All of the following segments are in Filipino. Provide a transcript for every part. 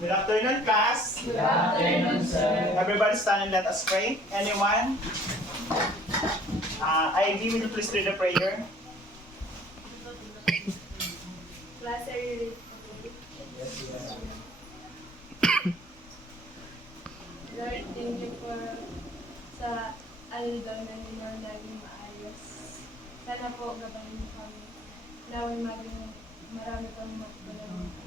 Good afternoon, class. Good afternoon, sir. Everybody stand and let us pray. Anyone? Ivy, will you please read the prayer? Class, are you ready? Lord, thank you for sa aldaw na ninyo naging maayos. Sana po gabayin niyo kami. Naway maging marami pang magpalaman.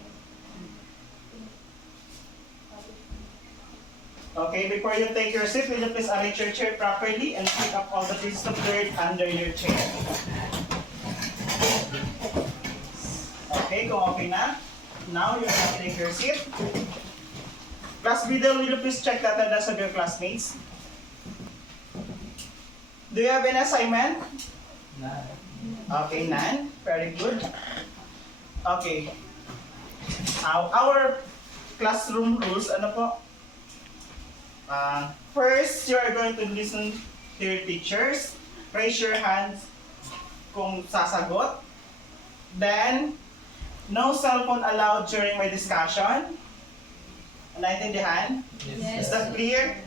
Okay, before you take your seat, will you please arrange your chair properly and pick up all the pieces of dirt under your chair. Okay, kung okay na. Now, you can take your seat. Class middle, will you please check the attendance of your classmates? Do you have an assignment? None. Okay, none. Very good. Okay. Our classroom rules, ano po? First, you are going to listen to your teachers. Raise your hands kung sasagot. Then, no cell phone allowed during my discussion. Naintindihan? Is Yes. that clear?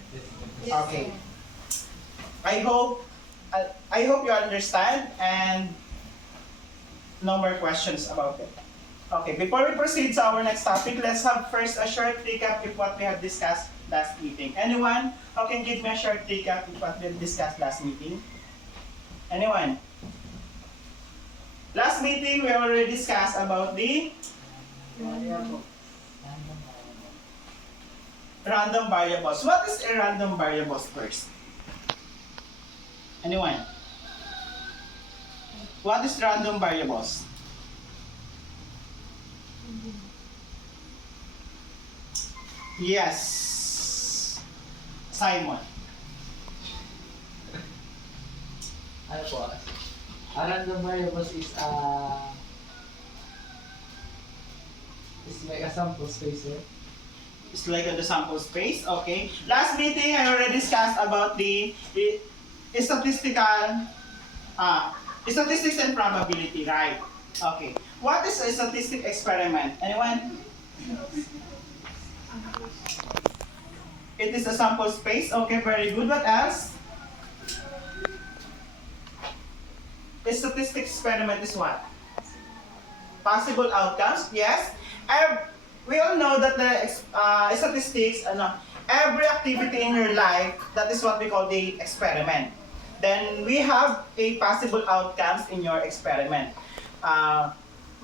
Yes. Okay. I hope you understand and no more questions about it. Okay, before we proceed to our next topic, let's have first a short recap of what we have discussed last meeting. Anyone who can give me a short recap of what we have discussed last meeting? Anyone? Last meeting, we already discussed about the random variables. What is a random variables first? Anyone? What is random variables? Yes. Simon. Ano po? A random variables is like a sample space, sir. It's like on the sample space. Okay. Last meeting, I already discussed about the statistical, statistics and probability, right? Okay. What is a statistic experiment? Anyone? It is a sample space. Okay, very good. What else? A statistic experiment is what? Possible outcomes. Yes. We all know that the statistics, every activity in your life, that is what we call the experiment. Then we have a possible outcomes in your experiment.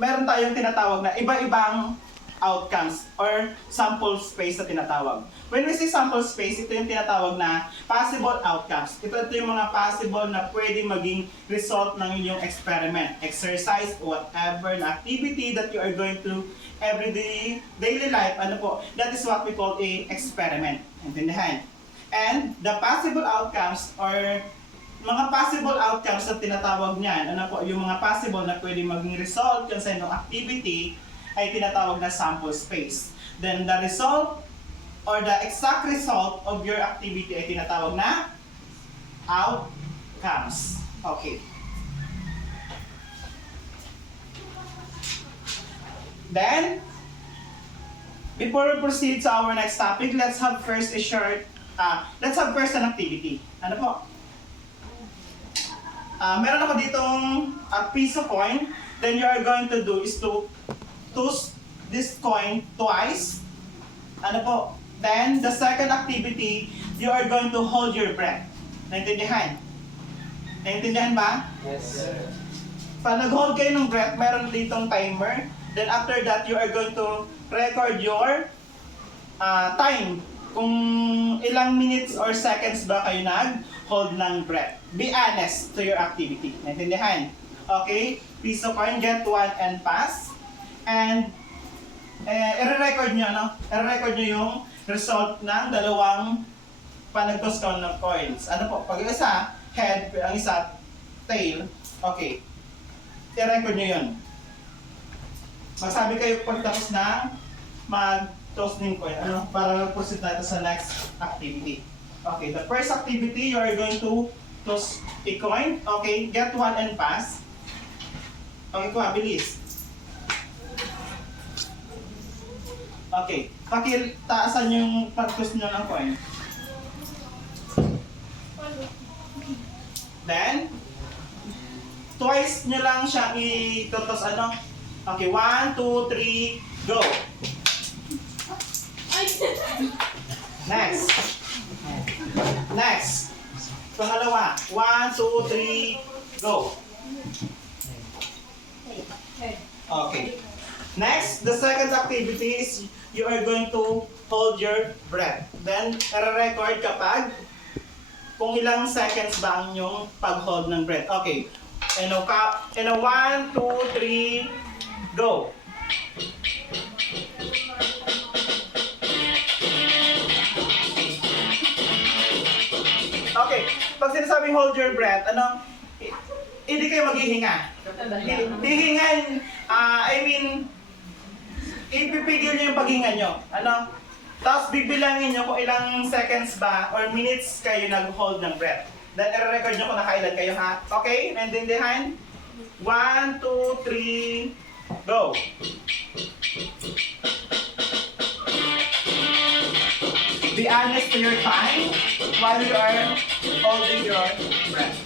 Meron tayong tinatawag na iba-ibang outcomes or sample space na tinatawag. When we say sample space, ito yung tinatawag na possible outcomes. Ito yung mga possible na pwede maging result ng inyong experiment, exercise, whatever na activity that you are going to everyday daily life. Ano po? That is what we call a experiment. Intindihan? And the possible outcomes or mga possible outcomes na tinatawag niyan, ano po, yung mga possible na pwede maging result yan sa inyong activity ay tinatawag na sample space. Then the result or the exact result of your activity ay tinatawag na outcomes. Okay. Then, before we proceed to our next topic, let's have first an activity. Ano po? Meron ako ditong a piece of coin. Then you are going to do is to toss this coin twice. Ano po? Then, the second activity, you are going to hold your breath. Naintindihan? Naintindihan ba? Yes, sir. Pag nag-hold kayo ng breath, meron ditong timer. Then after that, you are going to record your time. Kung ilang minutes or seconds ba kayo nag-hold ng breath. Be honest to your activity. Naintindihan? Okay? Piece of coin, get one and pass. And i-record nyo, i-record nyo yung result ng dalawang panagtos ko ng coins. Ano po? Pag isa, head, ang isa, tail. Okay. I-record nyo yun. Magsabi kayo pagtapos ng mag-toss ng coin. Ano? Para mag-proceed natin sa next activity. Okay. The first activity, you are going to toss a coin. Okay. Get one and pass. Okay, kuha. Bilis. Okay, pakitaasan yung pag-twist nyo ng coin. Then, twice nyo lang siya itutos ano. Okay, 1, 2, 3, go! Next. Next. Pangalawa. 1, 2, 3, go. Okay. Next, the second activity is you are going to hold your breath. Then, record kapag kung ilang seconds ba ang yung pag-hold ng breath. Okay. And a 1, 2, 3, go. Okay. Pag sinasabing hold your breath, ano, hindi kayo maghihinga. Hihingan, ipipigil nyo yung paghinga nyo. Ano? Tapos bibilangin nyo kung ilang seconds ba or minutes kayo nag-hold ng breath. Then, i-record nyo kung nakailan kayo ha. Okay? Naintindihan? 1, 2, 3, go! Be honest to your time while you are holding your breath.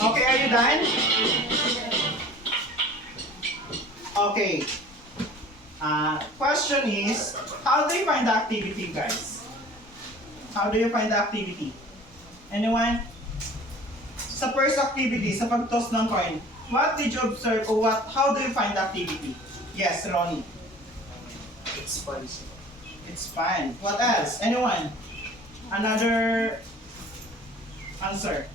Okay, are you done? Okay. Question is, how do you find the activity, guys? How do you find the activity? Anyone? Sa first activity, sa pag-toss ng coin, what did you observe or how do you find the activity? Yes, Ronnie. It's fun. It's fun. What else? Anyone? Another answer?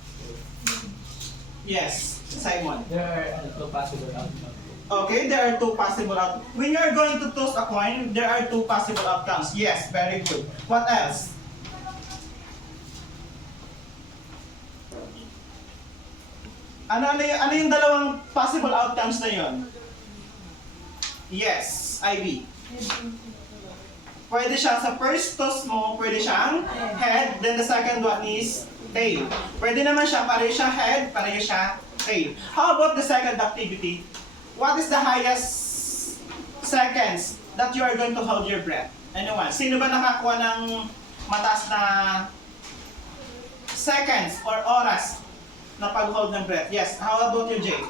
Yes, Simon. There are two possible outcomes. Okay, there are two possible outcomes. When you are going to toss a coin, there are two possible outcomes. Yes, very good. What else? Ano yung dalawang possible outcomes na yun? Yes, Ivy. Pwede siyang sa first toss mo, pwede siyang head, then the second one is tail. Pwede naman siya, pareho siya head, pareho siya tail. How about the second activity? What is the highest seconds that you are going to hold your breath? Anyone? Sino ba nakakuha ng mataas na seconds or oras na pag-hold ng breath? Yes, how about you, Jay?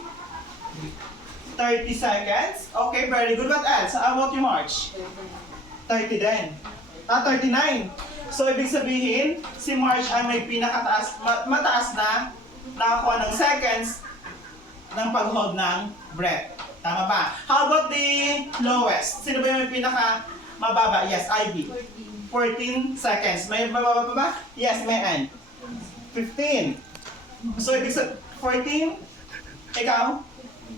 30 seconds? Okay, very good. What else? How about you, March? 30 din. 39. So, ibig sabihin, si March ay may mataas na nakakuha ng seconds ng pag-hold ng breath. Tama ba? How about the lowest? Sino ba yung may mababa? Yes, Ivy. 14 seconds. May mababa pa ba? Yes, may Ann. 15. So, ibig sabihin, 14? Ikaw?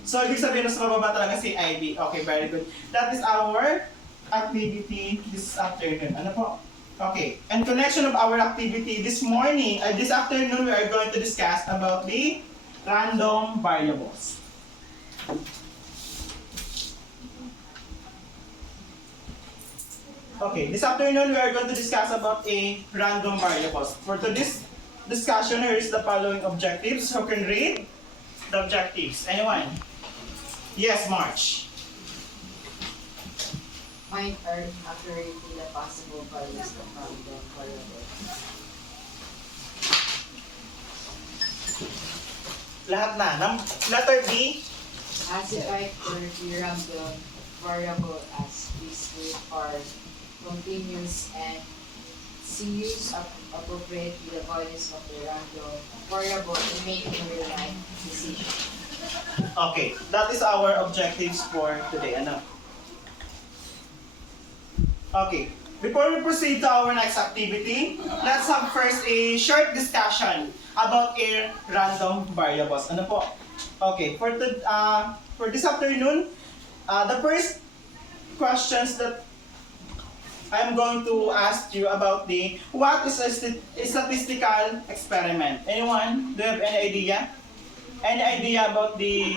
So, ibig sabihin, mas mababa talaga si Ivy. Okay, very good. That is our activity this afternoon. Ano po? Okay. And connection of our activity this morning, this afternoon, we are going to discuss about the random variables. Okay, this afternoon we are going to discuss about a random variables. For today's discussion, here is the following objectives. Who can read the objectives? Anyone? Yes, March. Find accurately the possible values of random variables. Lahat na. Letter B. Classify the random variable as discrete or continuous and use appropriately the values of the random variable to make real-life decisions. Okay, that is our objectives for today. Ano? Okay, before we proceed to our next activity, let's have first a short discussion about a random variables. Ano po? Okay, for this afternoon, the first questions that I'm going to ask you about what is a statistical experiment. Anyone? Do you have any idea? Any idea about the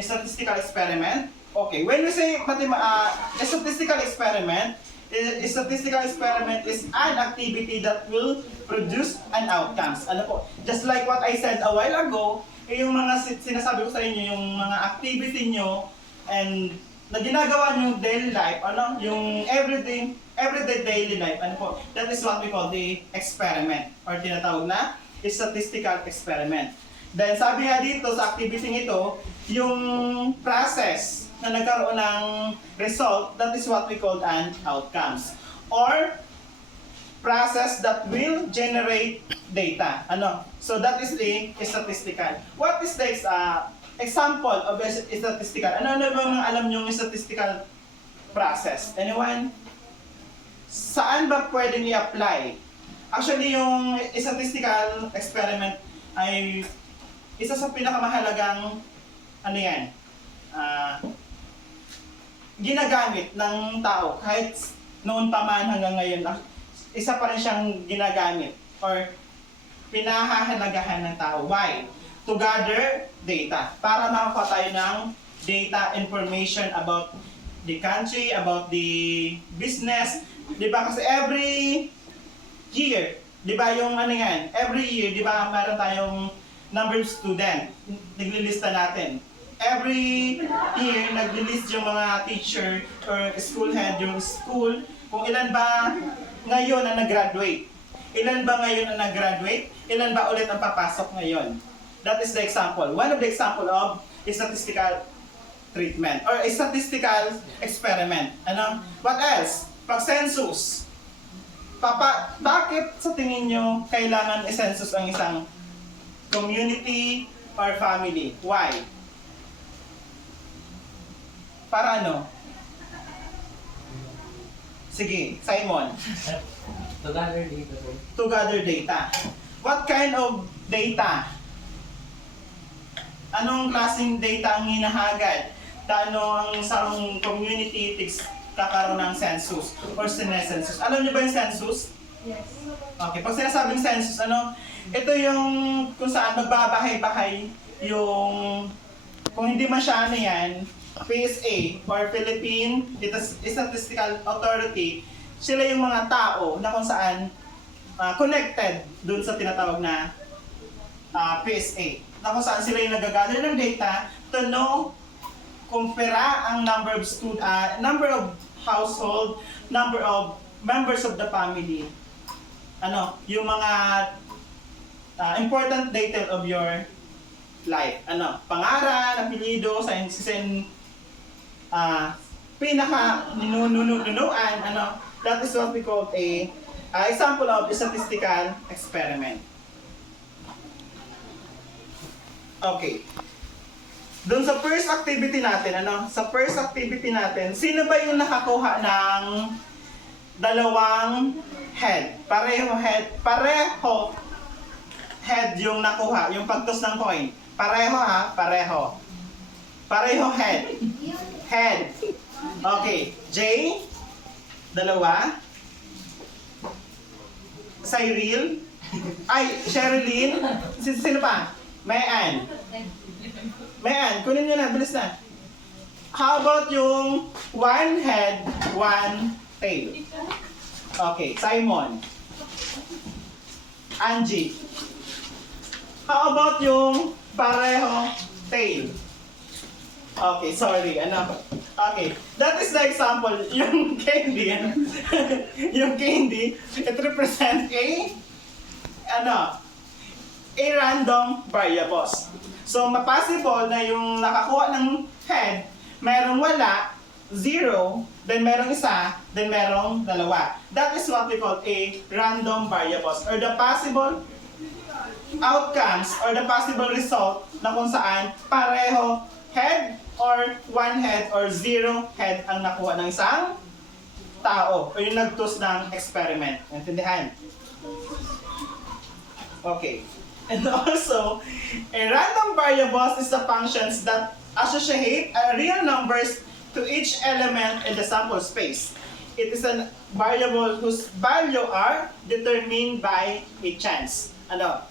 statistical experiment? Okay, when we say a statistical experiment, a statistical experiment is an activity that will produce an outcomes. Ano po? Just like what I said a while ago, yung mga sinasabi ko sa inyo, yung mga activity nyo and na ginagawa nyo daily life, yung everyday daily life, that is what we call the experiment or tinatawag na statistical experiment. Then sabi nga dito sa activity ito, yung process na nagkaroon ng result, that is what we call an outcomes or process that will generate data. So that is the statistical. What is the example of a statistical? Ano ba mga alam nyo yung statistical process? Anyone? Saan ba pwedeng i-apply? Actually, yung statistical experiment ay isa sa pinakamahalagang ginagamit ng tao kahit noon pa man hanggang ngayon. Isa pa rin siyang ginagamit or pinahahalagahan ng tao. Why? To gather data. Para makakuha tayo ng data information about the country, about the business. Diba? Kasi every year, diba yung every year, diba meron tayong number of student. Naglilista natin. Every year, nag-release yung mga teacher or school head, yung school, kung ilan ba ngayon na nag-graduate. Ilan ba ngayon na nag-graduate? Ilan ba ulit ang papasok ngayon? That is the example. One of the example of a statistical treatment or a statistical experiment. What else? Pag-census. Bakit sa tingin nyo kailangan i-census ang isang community or family? Why? Para ano? Sige, Simon. To gather data. To gather data. What kind of data? Anong klaseng data ang hinahagad? Ano ang isang community kakaroon ng census or sinesensus? Alam niyo ba yung census? Yes. Okay, pag sinasabing census, ito yung kung saan magbabahay-bahay yung, kung hindi man siya yan, PSA or Philippine Statistical Authority, sila yung mga tao na kung saan connected dun sa tinatawag na PSA. Na kung saan sila yung nagagather ng data to know, kumpara ang number of household, number of members of the family. Yung mga important detail of your life. Pangalan, apelyido, pinaka ninunuan, that is what we call a example of a statistical experiment. Okay. Doon sa first activity natin, sino ba yung nakakuha ng dalawang head? Pareho head yung nakuha, yung pagtos ng coin. Pareho. Pareho head. Okay, J, dalawa. Cyril, Sherilyn, sino pa? Mayan, kunin nyo na, bilis na. How about yung one head, one tail? Okay, Simon. Angie. How about yung pareho tail? Okay, sorry, Okay, that is the example. Yung candy, it represents a random variables. So, possible na yung nakakuha ng head, merong wala, 0, then merong isa, then merong dalawa. That is what we call a random variables or the possible outcomes or the possible result na kung saan pareho head or one head or 0 head ang nakuha ng isang tao o yung nagtus ng experiment. Intindihan? Okay. And also, a random variables is the functions that associate real numbers to each element in the sample space. it is a variable whose value are determined by a chance. Ano?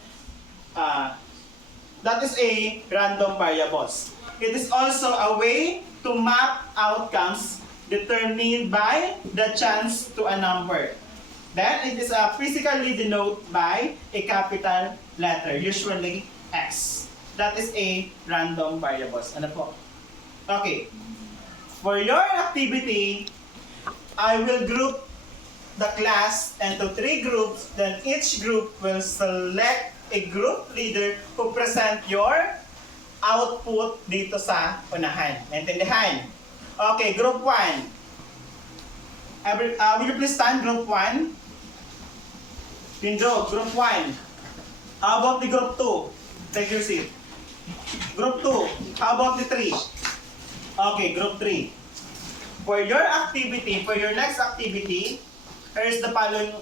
That is a random variables. It is also a way to map outcomes determined by the chance to a number. Then it is physically denoted by a capital letter, usually X. That is a random variables. Ano po? Okay. For your activity, I will group the class into 3 groups. Then each group will select a group leader who present your output dito sa unahan. Naintindihan? Okay, group 1. Will you please stand, group 1? Pindro, group 1. How about the group 2? Take your seat. Group 2. How about the 3? Okay, group 3. For your activity, for your next activity, here is the following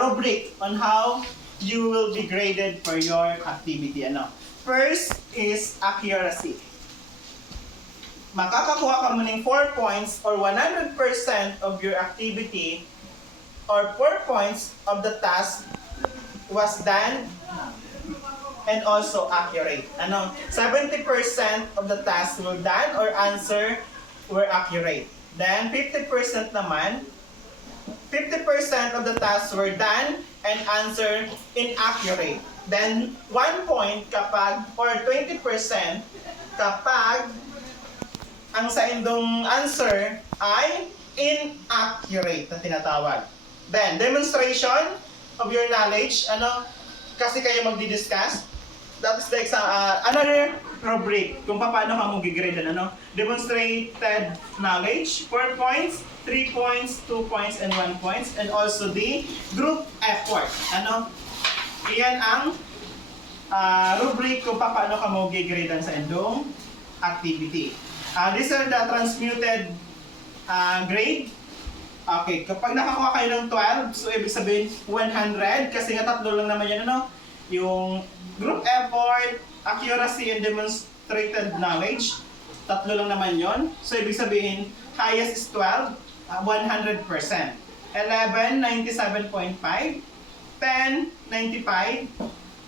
rubric on how you will be graded for your activity. Ano? First is accuracy. Makakakuha ka mo ng 4 points or 100% of your activity or 4 points of the task was done and also accurate. Ano? 70% of the task were done or answer were accurate. Then 50% naman, 50% of the tasks were done and answered inaccurate. Then 1 point kapag, or 20% kapag ang sa indong answer ay inaccurate na tinatawag. Then, demonstration of your knowledge. Ano? Kasi kayo magdi-discuss. That is the another rubric kung paano ka mag-grade. Ano? Demonstrated knowledge, 4 points, 3 points, 2 points, and 1 points. And also the group effort. Ano? Iyan ang rubric kung paano ka mag-grade sa indong activity. These are the transmuted grade. Okay, kapag nakakuha kayo ng 12, so ibig sabihin 100 kasi nga tatlo lang naman yan, ano? Yung group effort, accuracy, and demonstrated knowledge, tatlo lang naman yon. So ibig sabihin, highest is 12, 100%. 11, 97.5, 10, 95,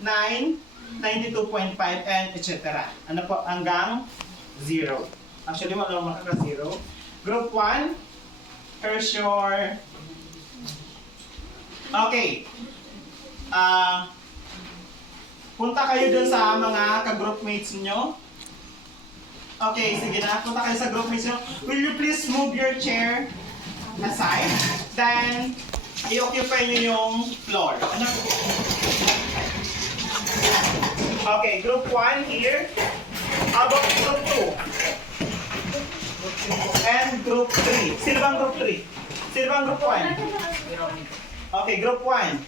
9, 92.5, and etc. Ano po, hanggang 0. Actually, wala makaka-0. Group 1, here's your... Okay. Punta kayo dun sa mga ka-groupmates nyo. Okay, sige na. Punta kayo sa groupmates nyo. Will you please move your chair aside? Then, i-occupy nyo yung floor. Ano? Okay, group 1 here. How about group 2? And group 3. Sino bang group 3? Sino bang group 1? Okay, group 1.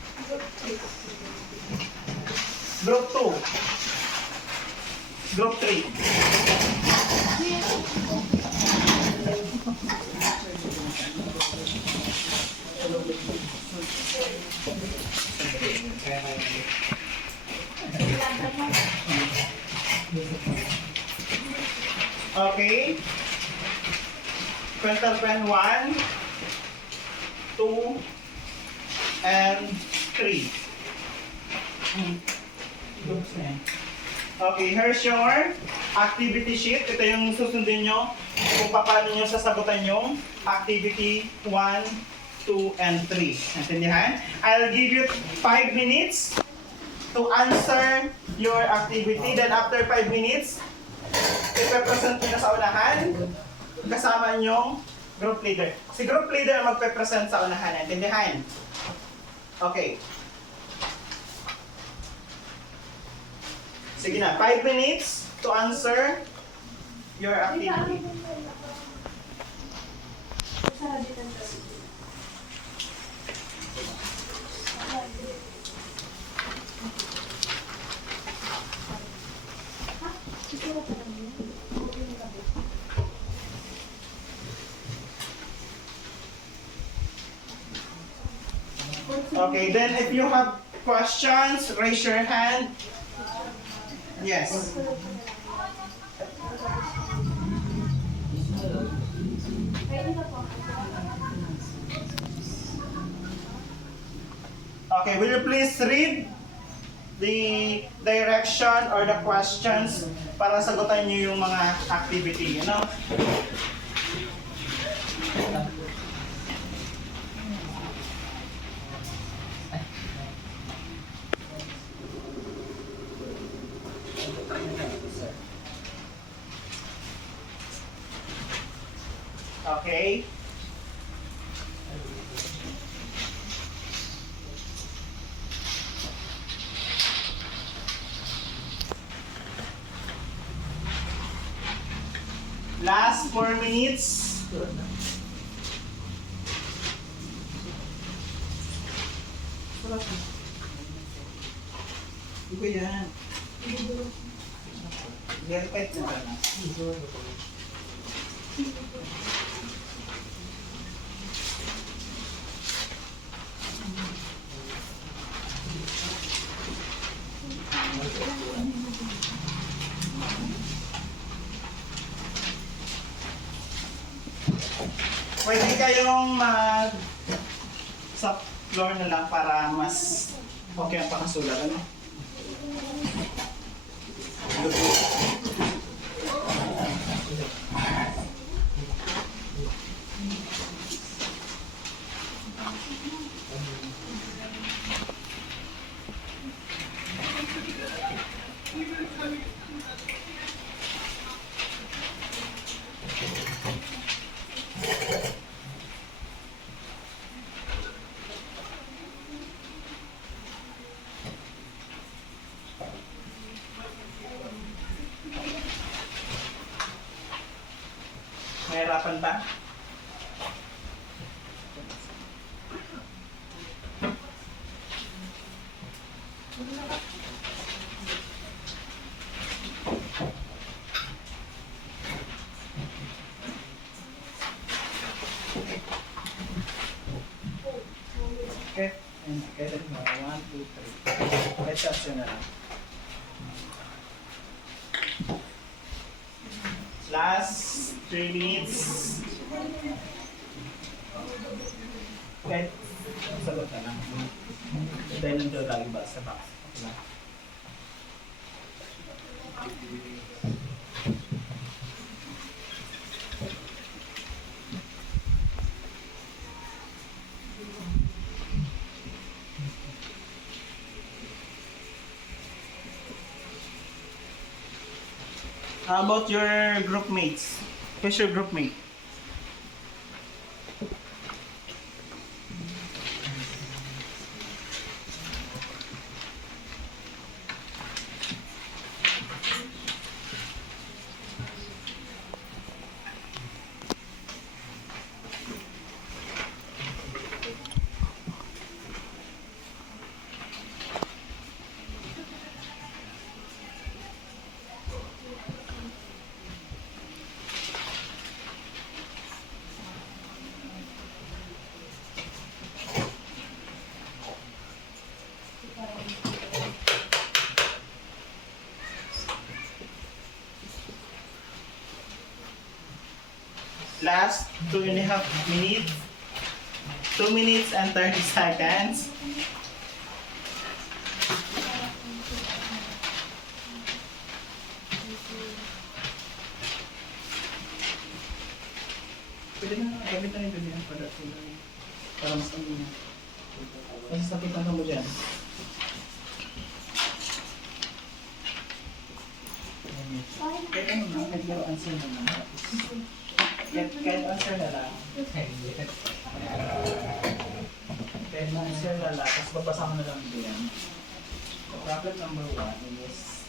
Group 2. Group 3. Okay. Pencil pen 1, 2, and 3. Okay, here's your activity sheet. Ito yung susundin nyo kung paano nyo sasagutan yung activity 1, 2, and 3. Naintindihan? I'll give you 5 minutes to answer your activity. Then after 5 minutes, ipe-present nyo na sa unahan kasama nyong group leader. Si group leader ang magpe-present sa unahan. Naintindihan? Okay. Sige na, 5 minutes to answer your activity. Okay, then if you have questions, raise your hand. Yes. Okay, will you please read the direction or the questions para sagutan niyo yung mga activity, you know? Okay. Last 4 minutes. Iba yan. Verpet na ba na? Pwede kayong mag sa floor na lang para mas okay ang pakasulat, ano? Mahirapan ba? Okay. And okay, let's go. 1, 2, 3. Let's answer na lang. Last 3 minutes. Okay. Sagot na lang. Dahil nandun lagi ba sa box? Okay lang. How about your group mates? Who's your group mate? Last 2.5 minutes. 2 minutes and 30 seconds. Pwede na, gamit na yung ganyan para mas kanina. Kasi sakitan ka mo dyan. Kahit ano na, kahit garo answer na lang. Kahit answer na lang. Kahit answer na lang, tapos babasa ko na lang din. So, problem number 1 is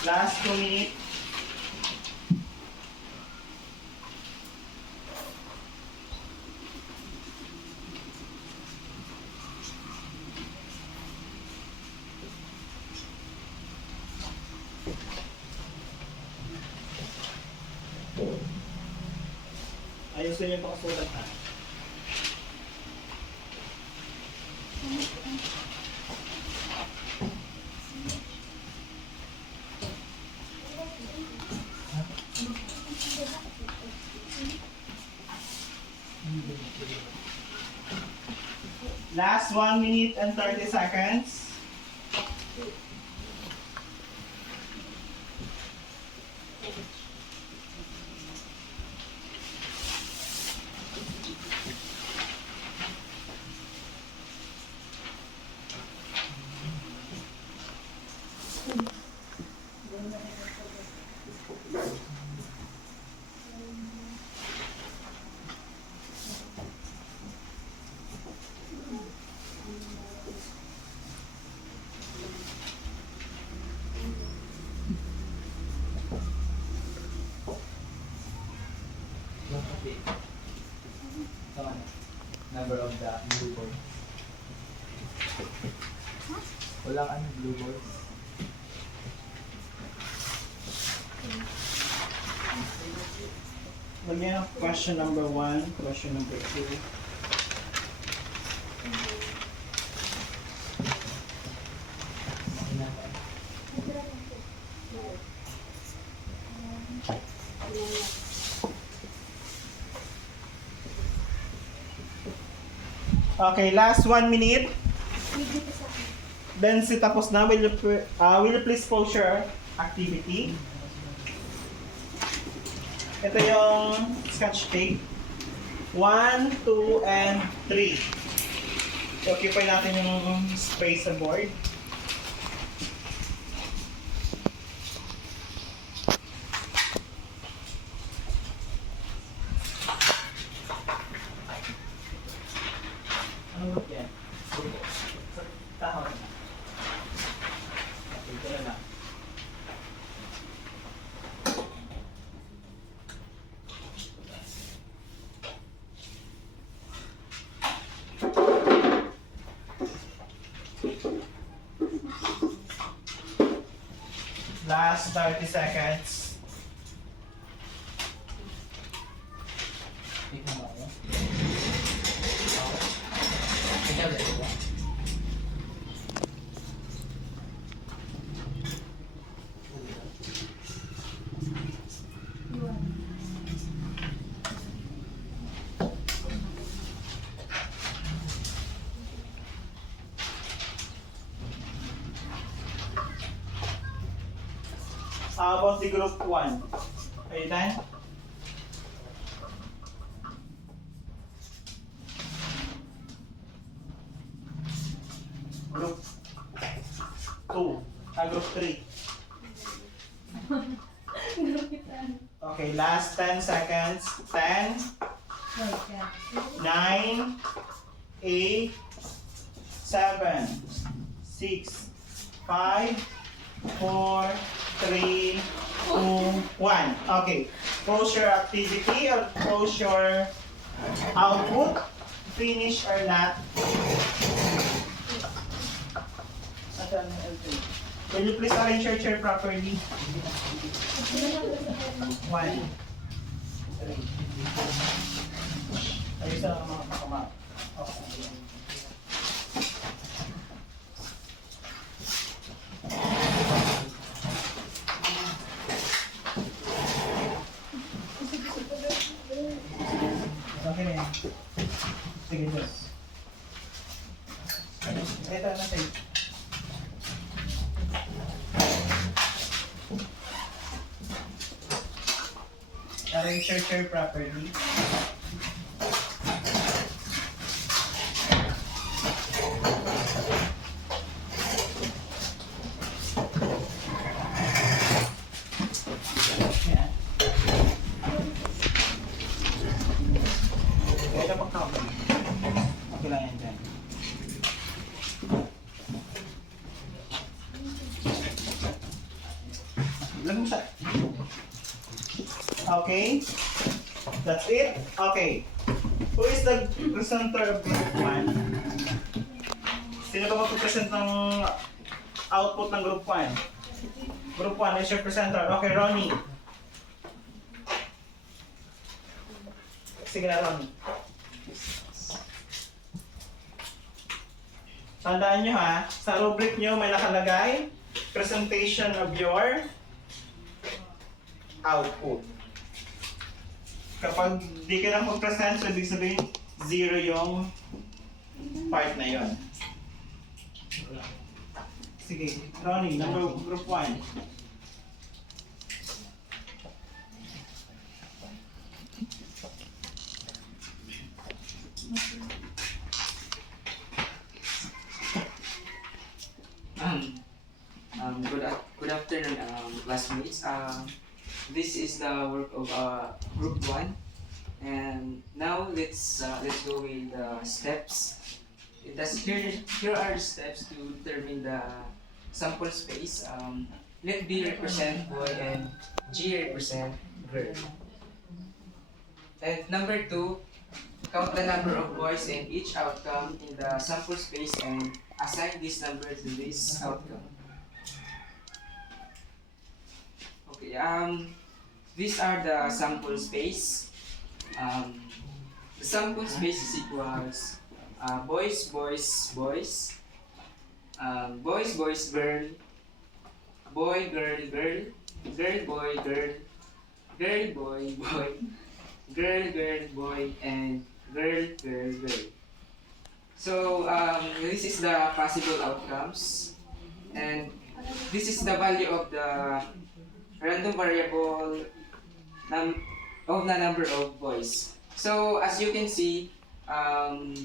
Last 2 minutes. Ayusin yung pakasulat ha. Last 1 minute and 30 seconds. Okay. So, number of the blue board. Walang ano blue board. Lagyan ng question number 1, question number 2. Okay, last 1 minute. Then si tapos na. Will you please pause your activity? Ito yung sketch tape. 1, 2, and 3. Occupy natin yung space sa board. Ano ba yan? Sa tahaw na. Okay, ito na lang. Last 30 seconds. Tingnan mo ako. Ikaw din, diba? How about the group 1? Are you done? Group 2. Group 3. Okay, last 10 seconds. 10, 9, 8, 7, 6, 5, 4, 3, 2, 1. Okay. Post your activity or post your output. Finish or not. Can you please arrange your chair properly? 1, 3. Ayos na mga kakamap. Okay. Okay na yan. Sige, Diyos. Ito na tayo. Arrange your chair properly. Yan. Ito pa ka. Okay lang yan dyan. Lagyan mo siya. Okay. That's it. Okay. Who is the presenter of group 1? Sino ba magpipresent ng output ng group 1? Group 1 is your presenter. Okay, Ronnie. Sige na, Ronnie. Tandaan nyo ha, sa rubric nyo may nakalagay presentation of your output. Kapag di ka na mag-present, so ibig sabihin 0 yung part na yon. Sige, Ronnie, group 1. Good afternoon, classmates. This is the work of Group 1, and now let's go with the steps. Here are the steps to determine the sample space. Let B represent boy and G represent girl. And number 2, count the number of boys in each outcome in the sample space and assign this number to this outcome. Okay, these are the sample space. The sample space is equals boys, boys, boys, boys, boys, girl, boy, girl, girl, girl, boy, girl, girl, boy, boy, girl, girl, boy, and girl, girl, girl. So this is the possible outcomes, and this is the value of the random variable of the number of boys. So as you can see, ang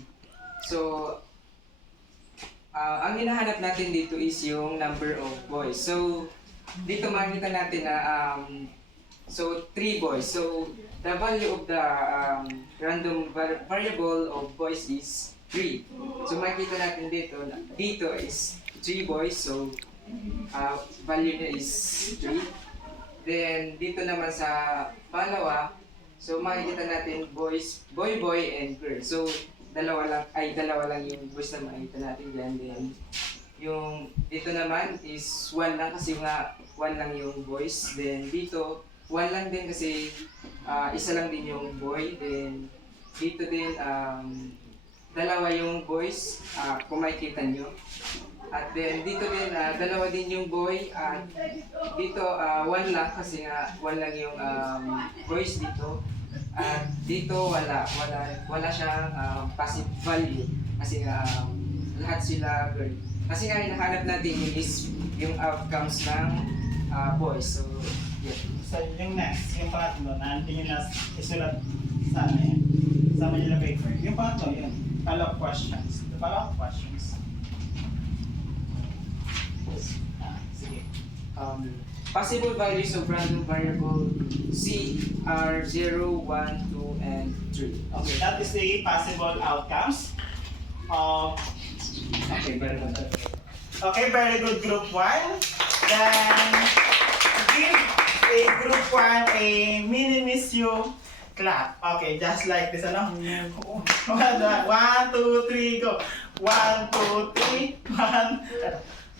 hinahanap natin dito is yung number of boys. So dito makikita natin na 3 boys. So the value of the random variable of boys is 3. So makikita natin dito is 3 boys. So value niya is 3. Then dito naman sa pangalawa, so makikita natin boys, boy, boy, and girl. So dalawa lang yung boys na makikita natin diyan. Then yung dito naman is 1 lang kasi nga 1 lang yung boys. Then dito 1 lang din kasi isa lang din yung boy. Then dito din dalawa yung boys, kung makikita nyo. At then dito din dalawa din yung boy, at dito 1 lang kasi nga 1 lang yung boys dito. At dito wala siyang passive value kasi nga lahat sila girl. Kasi nga hinahanap natin is yung outcomes ng boys. So yeah. So yung next, yung pangatlo, natin yung last isulat sa ano yan. Sama nyo na paper. Yung pangatlo, yun. Follow-up questions. The follow-up questions. Sige. Possible values of random variable C are 0, 1, 2, and 3. Okay, that is the possible outcomes of... Okay, very good. Okay, very good, group 1. Then, give a group 1 a mini-miss you clap. Okay, just like this, ano? 1, 2, 3, go. 1, 2, 3,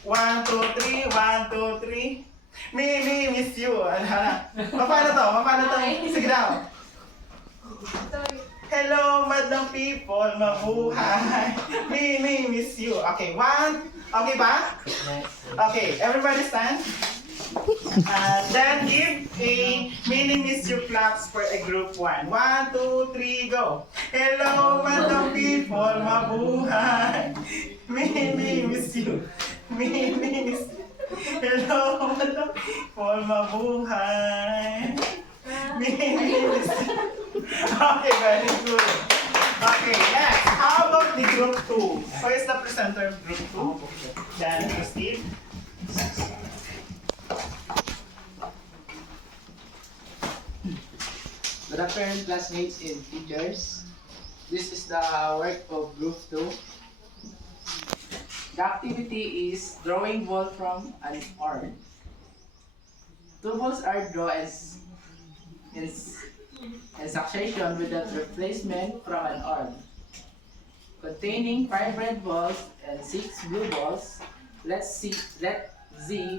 1, 2, 3, 1, 2, 3. Me, miss you. Paano to? Sige daw. Hello, madlang people, mabuhay. Me, miss you. Okay, 1. Okay ba? Okay, everybody stand. Then give a mini miss you claps for a group 1. 1, 2, 3, go. Hello, madlang people, mabuhay. Me, miss you. Me, miss you. Hello, madlang people, mabuhay. Me, miss you. Okay, very good. Okay, next. How about the group 2? Who is the presenter of group 2? Then, Steve. Good afternoon, classmates and teachers. This is the work of group 2. The activity is drawing ball from an orb. Two balls are drawn in, in succession without replacement from an arm. Containing 5 red balls and 6 blue balls, let Z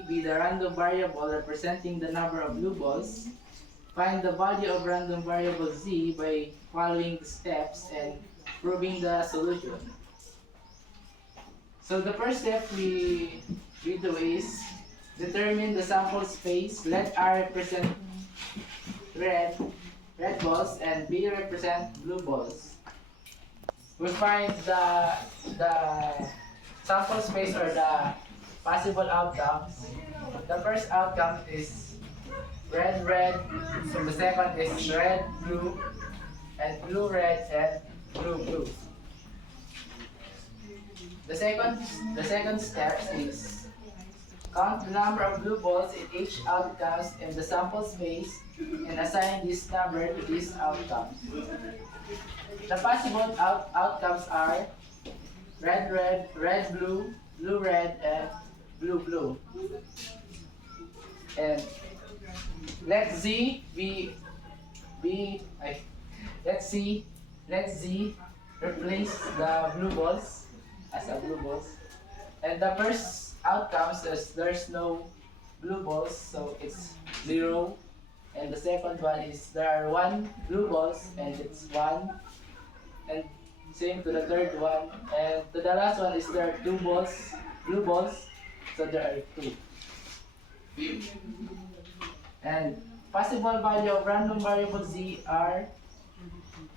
be the random variable representing the number of blue balls. Find the value of random variable Z by following the steps and proving the solution. So the first step we do is determine the sample space. Let R represent red balls and B represent blue balls. We find the sample space or the possible outcomes. The first outcome is red, red. So the second is red, blue, and blue, red, and blue, blue. The second step is count the number of blue balls in each outcomes in the sample space and assign this number to these outcomes. The possible outcomes are red, red, red, blue, blue, red, and blue, blue. And let Z let Z replace the blue balls as a blue balls. And the first outcomes is there's no blue balls, so it's 0. And the second one is there are 1 blue balls and it's 1. And same to the third one. And to the last one is there are 2 balls, blue balls, so there are 2. And possible value of random variable Z are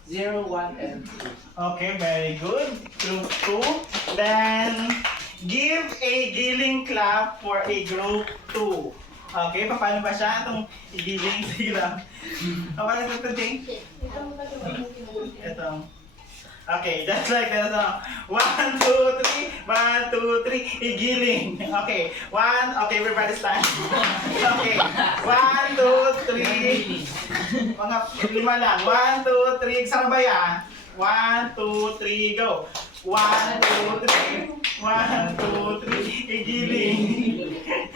0, 1, and 2. Okay, very good. Group 2. Then, give a giling clap for a group 2. Okay, paano ba siya? Itong giling, sige lang. Paano ito, Ting? Ito. Okay, just like that. 1, 2, 3. 1, 2, 3. Igiling. Okay. 1. Okay, everybody stand. Okay. 1, 2, 3. Mga 5 lang. 1, 2, 3. Sarabay ah. 1, 2, 3. Go. 1, 2, 3. 1, 2, 3. Igiling.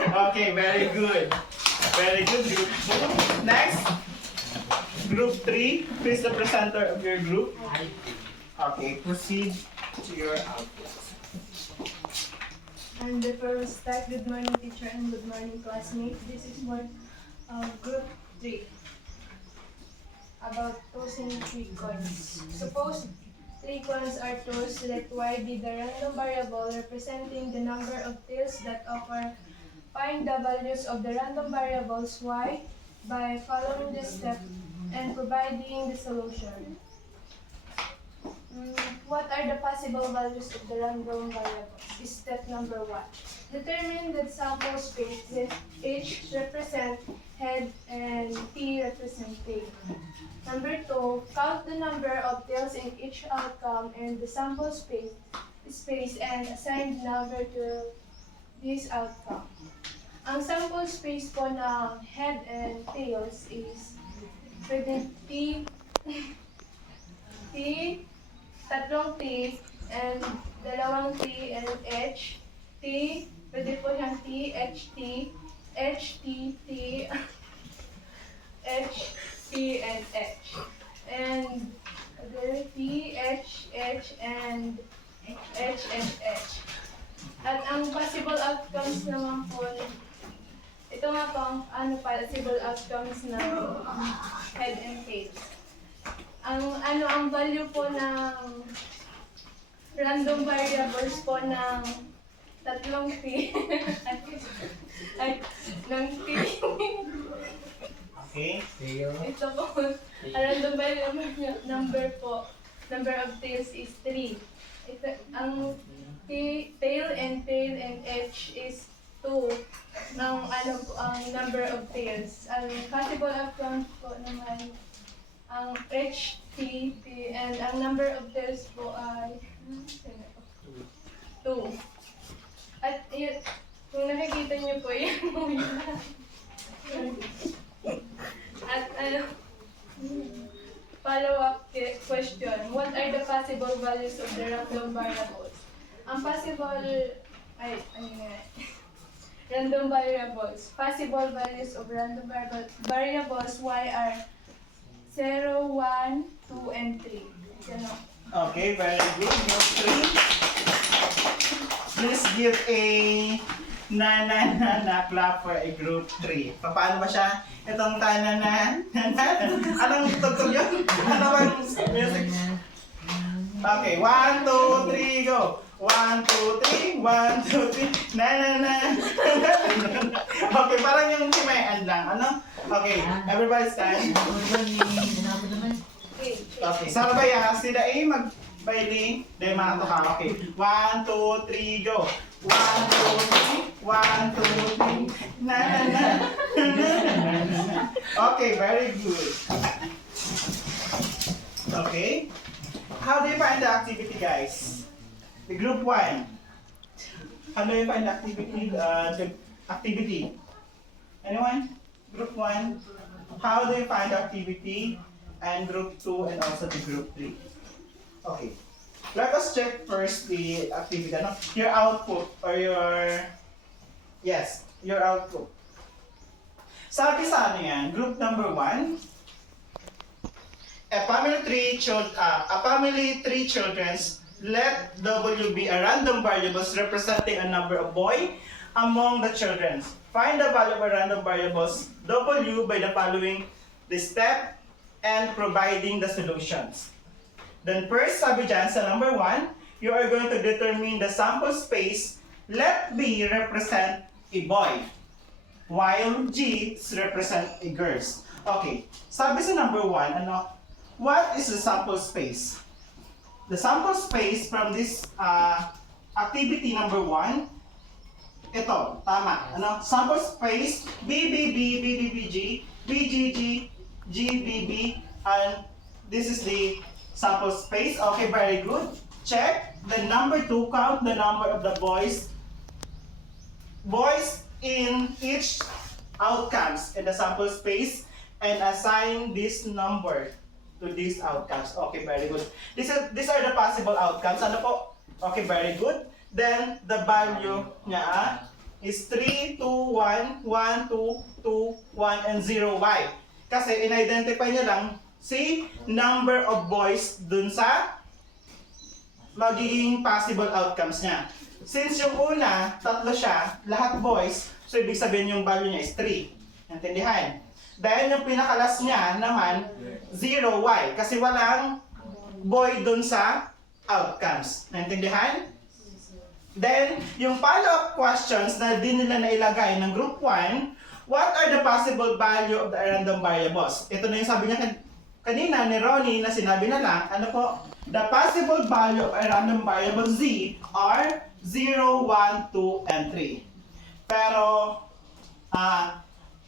Okay, very good. Very good. Group 2. Next. Group 3. Please the presenter of your group. Okay, proceed to your output. And before we start, good morning teacher and good morning classmates. This is for group 3 about tossing 3 coins. Suppose 3 coins are tossed, let Y be the random variable representing the number of tails that occur. Find the values of the random variables Y by following this step and providing the solution. What are the possible values of the random variables? Is step number 1. Determine the sample space. H represent head and T represent tail. Number 2, count the number of tails in each outcome and the sample space and assign the number to this outcome. Ang sample space po ng head and tails is pwede tatlong T and dalawang T and H. T, pwede po siyang T, H, T, H, T, T, H, T, and H. And other T, H, H, and H, and H. At ang possible outcomes naman po, ito nga po ang possible outcomes ng head and tails. Ang value po ng random variables po ng tatlong T ay ng T. Okay. Ito po, ang random variable number of tails is 3. Ang tail and H is 2 ng ang number of tails. Ang possible outcomes po naman ang H, T, T, and ang number of tails po ay 2. At yun, kung nakikita niyo po yun. At follow-up question. What are the possible values of the random variables? Ang possible Random variables. Possible values of random variables y are 0, 1, 2, and 3. Ano? Okay, very good. Group 3. Please give a na clap for a group 3. Paano ba siya? Itong tananan. Anong tugtog yun? Ano ba yung music? Okay, 1, 2, 3, go! 1, 2, 3, 1, 2, 3, na. Okay, parang yung timayan lang. Ano? Okay, everybody stand. Okay, sabay sila mag-bailing. Dahil mga to ka. Okay, 1, 2, 3, go! 1, 2, 3, 1, 2, 3, na. Okay, very good. Okay. How do you find the activity, guys? The group 1. How do you find the activity? Anyone? Group 1. How do you find the activity? And group 2 and also the group 3. Okay. Let us check first the activity. No? Your output or your output. Sabi sa ano yan, group number 1. A family 3 children, let W be a random variables representing a number of boy among the children. Find the value of a random variables W by the following the step and providing the solutions. Then first, sabi dyan sa number 1, you are going to determine the sample space. Let B represent a boy, while G represent a girls. Okay, sabi sa number 1, ano? What is the sample space? The sample space from this activity number 1, ito, tama. Ano? Sample space, BBB, BGG, GBB, and this is the sample space. Okay, very good. Check. The number 2, count the number of the boys in each outcomes in the sample space and assign this number to these outcomes. Okay, very good. These are the possible outcomes. Ano po? Okay, very good. Then, the value niya is 3, 2, 1, 1, 2, 2, 1, and 0, y. Kasi in-identify niya lang si number of boys dun sa magiging possible outcomes niya. Since yung una, 3 siya, lahat boys, so ibig sabihin yung value niya is 3. Naintindihan? Dahil yung pinakalas niya naman, 0y. Kasi walang boy dun sa outcomes. Naintindihan? Then, yung follow-up questions na din nila nailagay ng group 1, what are the possible value of the random variables? Ito na yung sabi niya kanina ni Ronnie na sinabi na lang, ano po? The possible value of a random variable Z are 0, 1, 2, and 3. Pero,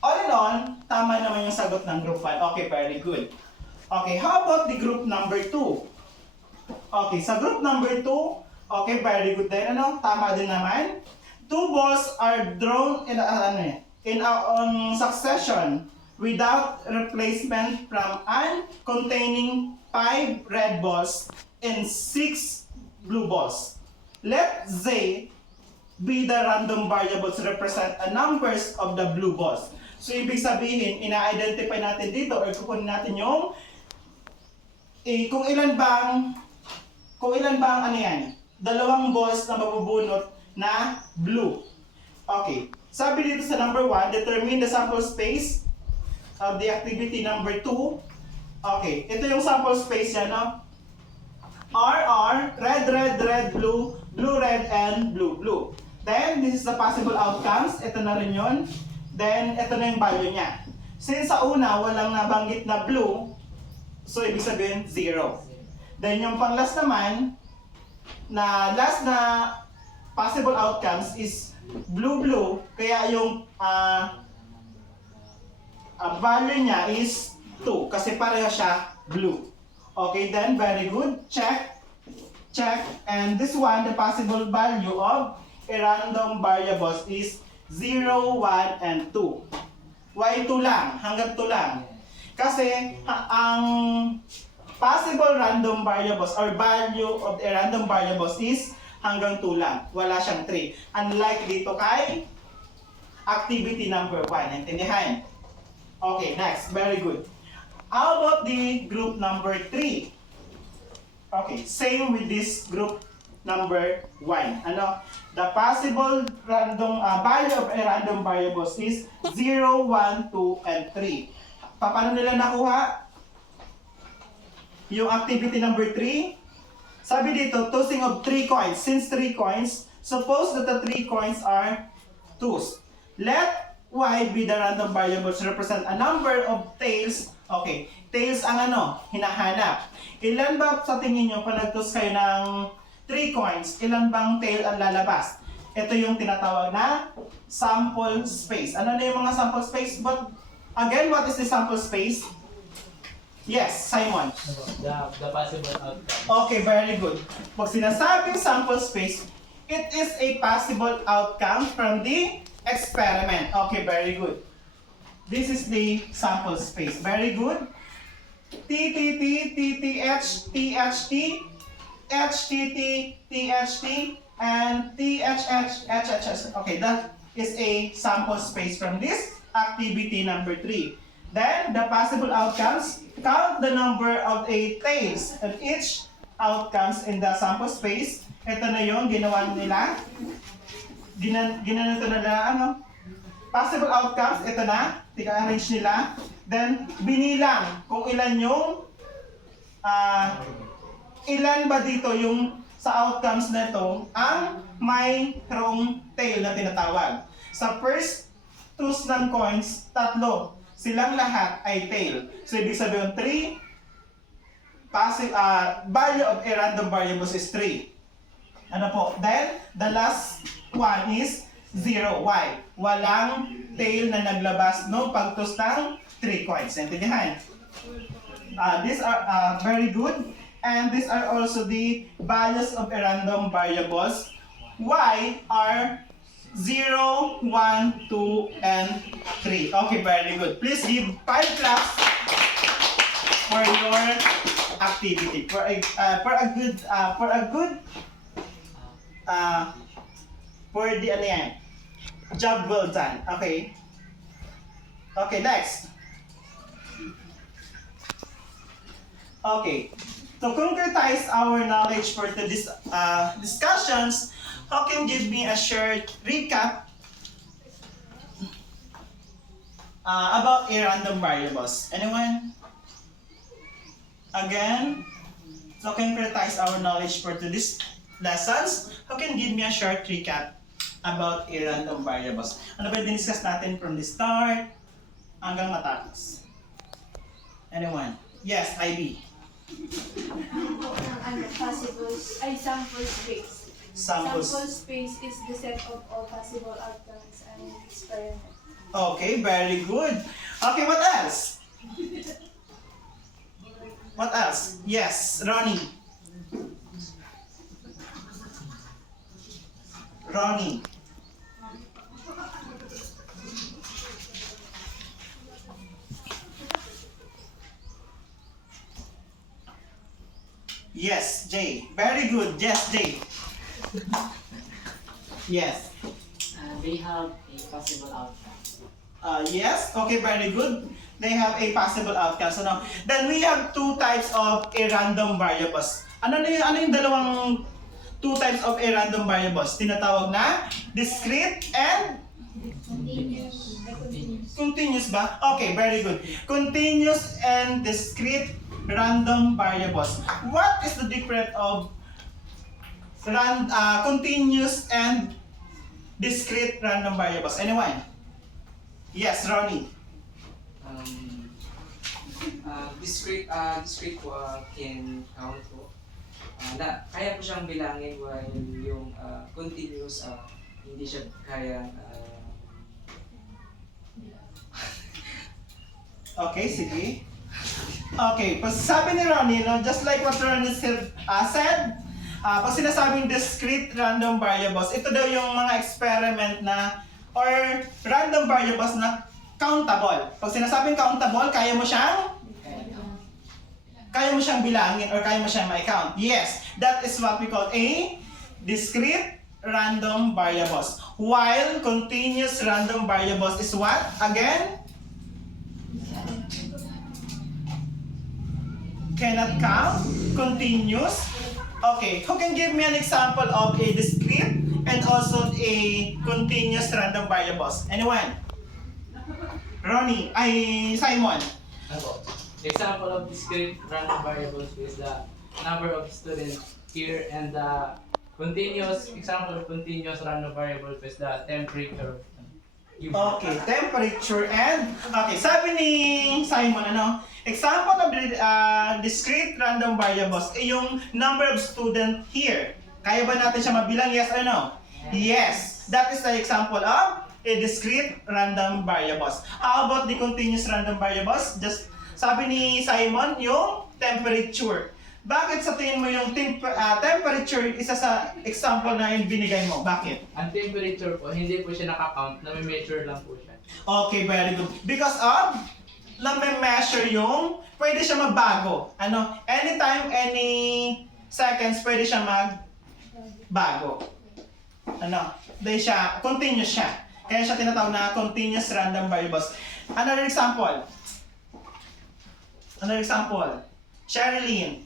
all in all, tama naman yung sagot ng group 1. Okay, very good. Okay, how about the group number 2? Okay, sa group number 2, okay, very good din. Ano? Tama din naman. 2 balls are drawn in succession without replacement from an containing 5 red balls and 6 blue balls. Let Z be the random variables represent a numbers of the blue balls. So, ibig sabihin, ina-identify natin dito or kukunin natin yung kung ilan bang ano yan, dalawang balls na mabubunot na blue. Okay. Sabi dito sa number 1, determine the sample space of the activity number 2. Okay. Ito yung sample space yan, no? RR, red, blue, red, and blue. Then, this is the possible outcomes. Ito na rin yun. Then, ito na yung value niya. Since sa una, walang nabanggit na blue, so ibig sabihin, 0. Then, yung pang-last naman, na last na possible outcomes is blue, kaya yung value niya is 2, kasi pareho siya blue. Okay, then, very good. Check. And this one, the possible value of a random variables is 0, 1, and 2. Why 2 lang? Hanggang 2 lang. Kasi ang possible random variables or value of a random variables is hanggang 2 lang. Wala siyang 3. Unlike dito kay activity number 1. Intindihan? Okay, next. Very good. How about the group number 3? Okay, same with this group number 1. Ano? The possible random value of a random variables is 0, 1, 2, and 3. Paano nila nakuha yung activity number 3? Sabi dito, tossing of 3 coins. Since 3 coins, suppose that the 3 coins are tossed. Let y be the random variables represent a number of tails. Okay, tails ang hinahanap. Ilan ba sa tingin nyo, pag nag-toss kayo ng 3 coins, ilan bang tail ang lalabas? Ito yung tinatawag na sample space. Ano na yung mga sample space? But again, what is the sample space? Yes, Simon. The possible outcome. Okay, very good. Pag sinasabing sample space, it is a possible outcome from the experiment. Okay, very good. This is the sample space. Very good. T, T, T, T, T, H, T, H, T, H, T, T, T, H, T, and T, H, H, H, H, H. Okay, that is a sample space from this activity number 3. Then, the possible outcomes, count the number of tails of each outcomes in the sample space. Ito na yung ginawa nila. Ginanito nila, possible outcomes, ito na, tika-arrange nila. Then, binilang kung ilan yung, ilan ba dito yung sa outcomes na ito ang mayroong tail na tinatawag. Sa first toss ng coins, 3. Silang lahat ay tail. So, ibig sabihin 3, value of a random variables is 3. Ano po? Then, the last one is 0. Why? Walang tail na naglabas no pag-toss ng 3 coins. Intindihan? These are very good. And these are also the values of a random variables. Y are 0, 1, 2, and 3. Okay, very good. Please give 5 claps for your activity. For the ano yan, job well done. Okay. Okay, next. Okay. To concretize our knowledge for today's discussions, how can you give me a short recap about a random variables? Anyone? Again, to concretize our knowledge for today's lessons, how can you give me a short recap about a random variables? Ano ba yung diniscuss natin from the start hanggang matapos? Anyone? Yes, IB. Sample space. Samples. Sample space is the set of all possible outcomes and experiment. Okay, very good. Okay, what else? What else? Yes, Ronnie. Ronnie. Yes, Jay. Very good. Yes, Jay. Yes. They have a possible outcome. Yes. Okay, very good. They have a possible outcome. So now, then we have 2 types of a random variables. Ano yung dalawang 2 types of a random variables? Tinatawag na discrete and continuous ba? Okay, very good. Continuous and discrete random variables. What is the difference of continuous and discrete random variables? Anyone? Yes, Ronnie. Discrete po can count po. Kaya po siyang bilangin while yung continuous hindi siya kaya Okay, sige. Okay, sabi ni Ronnie, no, just like what Ronnie said, pag sinasabing discrete random variables, ito daw yung mga experiment na or random variables na countable. Pag sinasabing countable, kaya mo siyang bilangin or kaya mo siyang ma-count. Yes, that is what we call a discrete random variables. While continuous random variables is what? Again? Cannot count. Continuous. Okay, who can give me an example of a discrete and also a continuous random variables? Anyone? Ronnie, Simon. Ako. Example of discrete random variables is the number of students here, and the continuous example of continuous random variables is the temperature. Okay, temperature and okay, sabi ni Simon example of discrete random variables ay yung number of student here. Kaya ba natin siya mabilang, yes or no? Yes. That is the example of a discrete random variables. How about the continuous random variables? Just sabi ni Simon, yung temperature. Bakit sa tingin mo yung temperature isa sa example na yung binigay mo? Bakit? Ang temperature po, hindi po siya nakakount, na-measure lang po siya. Okay, very good. Because of na-measure yung pwede siya magbago. Anytime, any seconds, pwede siya magbago. Dahil siya, continuous siya. Kaya siya tinatawag na continuous random variables. Another example. Sherilyn,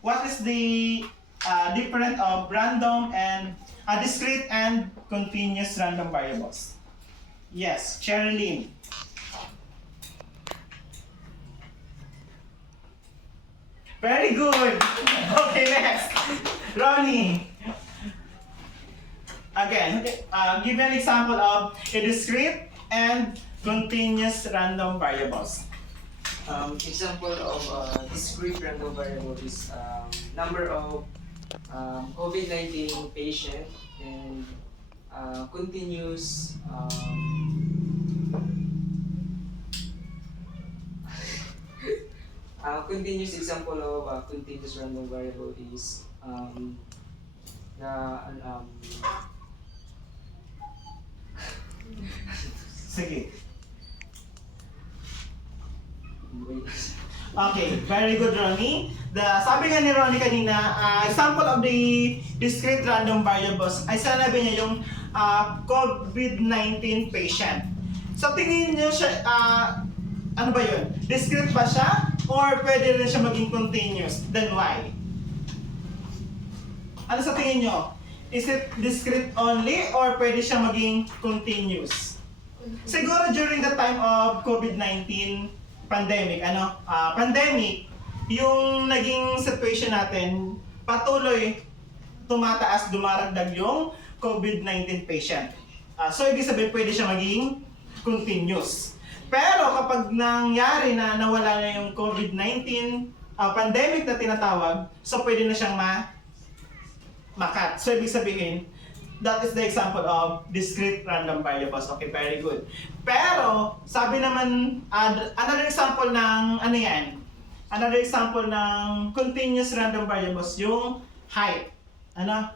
what is the difference of random and discrete and continuous random variables? Yes, Sherilyn. Very good. Okay, next. Ronnie. Again, give me an example of a discrete and continuous random variables. Example of discrete random variable is number of COVID-19 patient and continuous continuous example of continuous random variable is the Sige. Okay, very good, Ronnie. Sabi nga ni Ronnie kanina, example of the discrete random variables ay sanabi niya yung COVID-19 patient. So tingin niyo siya, ano ba yun? Discrete ba siya? Or pwede rin siya maging continuous? Then why? Ano sa tingin niyo? Is it discrete only or pwede siya maging continuous? Siguro during the time of COVID-19 pandemic, yung naging situation natin, patuloy tumataas, dumaragdag yung COVID-19 patient. So ibig sabihin pwede siya maging continuous. Pero kapag nangyari na nawala na yung COVID-19 pandemic na tinatawag, so pwede na siyang makat. So ibig sabihin, that is the example of discrete random variables. Okay, very good. Pero, sabi naman, another example ng, another example ng continuous random variables, yung height.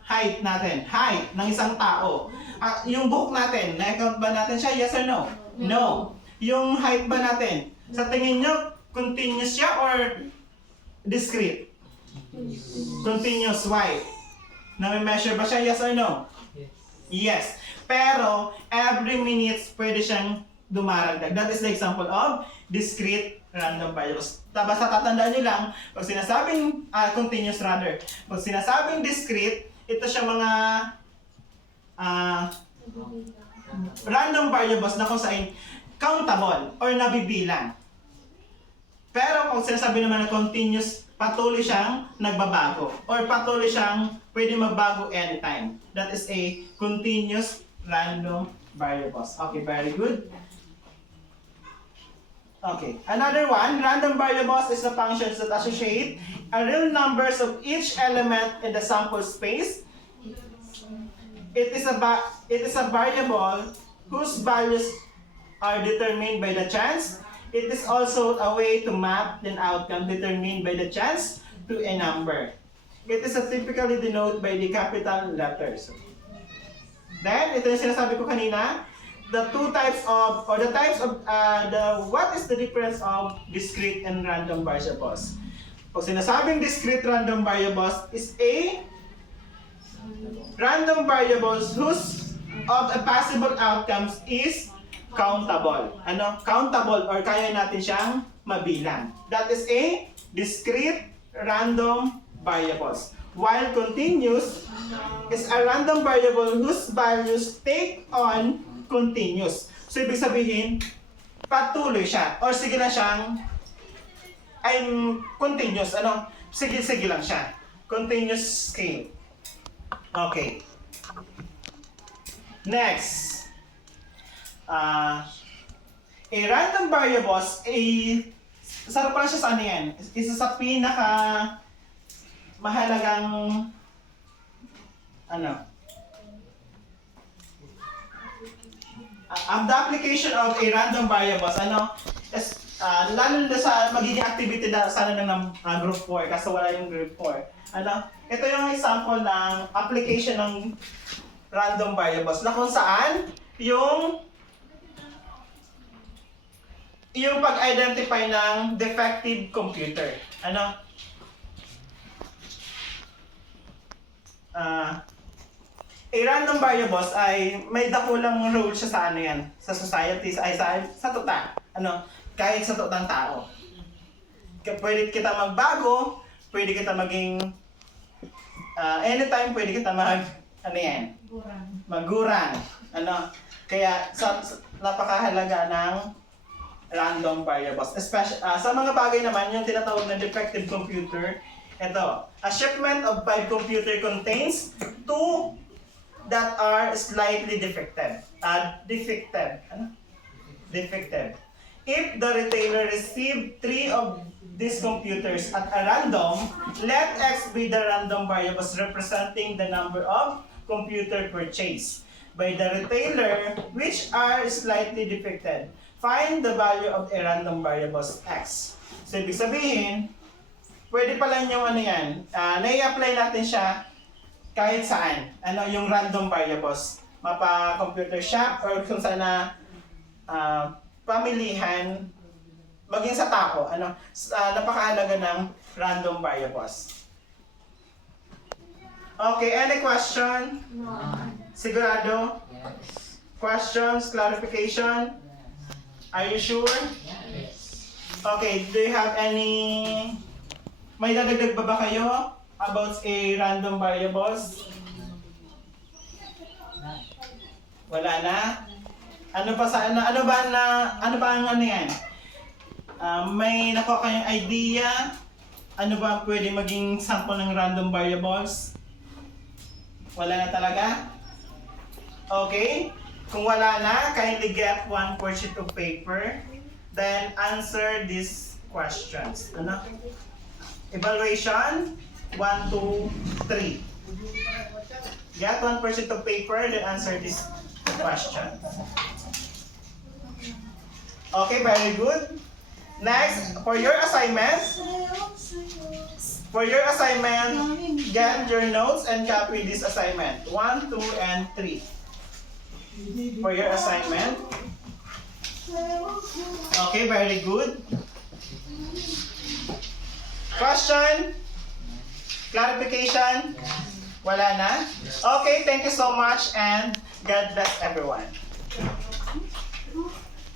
Height natin. Height ng isang tao. Yung buhok natin, na-count ba natin siya? Yes or no? No. Yung height ba natin? Sa tingin nyo, continuous siya or discrete? Continuous. Why? Na-measure ba siya? Yes or no? Yes. Pero, every minute pwede siyang dumaragdag. That is the example of discrete random variables. Basta tatandaan nyo lang, pag sinasabing continuous rather, pag sinasabing discrete, ito siya mga random variables na kung saan countable or nabibilang. Pero pag sinasabi naman na continuous, patuloy siyang nagbabago or patuloy siyang pwede magbago anytime. That is a continuous random variables. Okay, very good. Okay, another one, random variables is the functions that associate a real numbers of each element in the sample space. It is a variable whose values are determined by the chance. It is also a way to map an outcome determined by the chance to a number. It is typically denoted by the capital letters. Then, ito yung sinasabi ko kanina, what is the difference of discrete and random variables? Pag sinasabing discrete random variables is a random variables whose of a possible outcomes is countable. Ano? Countable or kaya natin siyang mabilang. That is a discrete random variables. While continuous is a random variable whose values take on continuous. So, ibig sabihin, patuloy siya. Or sige lang siyang continuous. Ano? Sige lang siya. Continuous scale. Okay. Next. A random variables, sarap pala siya sa ano yan. Isa sa pinaka mahalagang the application of a random variables, is, lalo na sa magiging activity na sana ng group 4 kasi wala yung group 4. Ito yung example ng application ng random variables na kung saan yung pag-identify ng defective computer. A random variables ay may dakulang role siya sa sa societies ay sa tuta. Kahit sa tutang tao. Pwede kita magbago, pwede kita maging anytime pwede kita magurang. Kaya napakahalaga ng random variables. Especially sa mga bagay naman yung tinatawag na defective computer. Ito, a shipment of 5 computer contains 2 that are slightly defective. Defective. If the retailer received 3 of these computers at a random, let X be the random variables representing the number of computer purchased by the retailer which are slightly defective. Find the value of a random variables X. So, ibig sabihin, pwede pala yung nai-apply natin siya kahit saan. Yung random variables. Mapa-computer shop or kung saan na pamilihan, maging sa tao. Napakahalaga ng random variables. Okay, any question? No. Sigurado? Yes. Questions? Clarification? Are you sure? Yes. Okay, do you have any... May dadagdag ba kayo about a random variables? Wala na? Ano ba ang yan? May nakuha kayong idea? Ano ba pwede maging sample ng random variables? Wala na talaga? Okay? Kung wala na, kindly get 1 sheet of paper. Then answer these questions. Evaluation 1, 2, 3. Get 1 sheet of paper, then answer this question. Okay, very good. Next, for your assignment, get your notes and copy this assignment. 1, 2, and 3. For your assignment. Okay, very good. Question? Clarification? Wala na? Okay, thank you so much and God bless everyone.